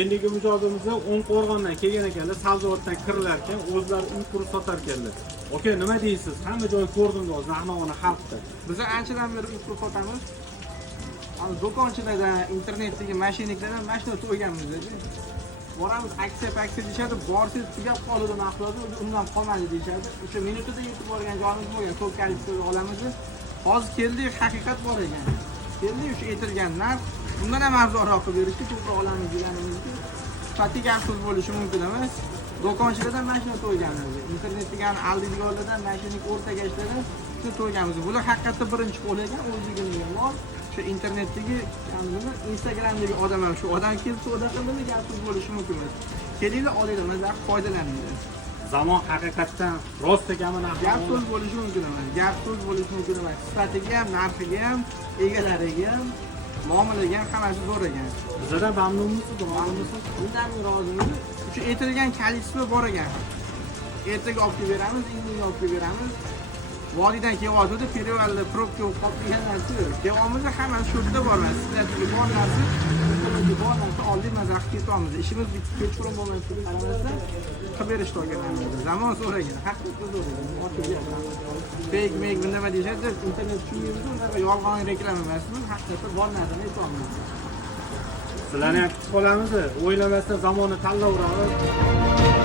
Endigi mijozimizda O'nqo'rg'ondan kelgan ekanlar, Sabzavotdan kirilar ekan, o'zlari uy qurib sotar ekanlar. Aka, nima deysiz? Hamma joy ko'rdim hozir narx-navoni xalqda. Biz anchadan beri uy qurib sotamiz. Do'konchilardan, internetdagi mashinliklardan mashina to'yganmiz. Boramiz aksiya deyishadi, borsiz tugab qoladi narxlari, undan qolmadi deyishadi. O'sha minutida yetib borgan joyimiz bo'lgan, to'kalik olamiz. Hozir keldik, haqiqat bor ekan. Keldik, o'sha aytilgan narx bundan ham arzonroq qilib berishdi, ko'proq olamiz deganimizda sifati gap so'z bo'lishi mumkin emas. Do'konchilardan mashina to'yganmiz. Internetdagi aldiydiganlardan mashinani o'rtaga ishladi, shu to'yganmiz. Bular haqiqatda birinchi qo'l ekan, o'zligini bor. Shu internetdagi, Instagramdagi odam ham shu odam kelib savdo qildimi, gap so'z bo'lishi mumkin emas. Kelinglar, olinglar, mazaq foydalaninglar. Zamon haqiqatdan rost ekanmi, Gap so'z bo'lishi mumkin emas. Gap so'z bo'lishi mumkin emas. Sifatiga ham, narxiga ham, egalariga ham, muomalaga ham hammasi zo'r ekan. Bizdan mamnunmisiz? Mamnunmisiz? Bundan rozimiz. Shu aytilgan kolичество bor ekan. Ertaga olib kelib beramiz, indin olib kelib beramiz. Vodiydan kelyapti, perivalda probka bo'lib qolgan narsa yo'q. Kelyapmiz, hammasi shu yerda bor narsa. Sizlarga bor narsa, sizlarga bor narsa oldik, mazaq ketyapmiz. Ishimiz kechqurun bo'lmaydi, qaramasa qilib berishni o'rganamiz. Zamon so'ragan, haqiqatda so'ragan. Fake nima deyishadi, internet tushunmaymiz, unaqa yolg'on reklama emas, haqiqatda bor narsani aytyapmiz. Sizlarni ham kutib qolamiz. O'ylamasdan zamonni tanlayveramiz.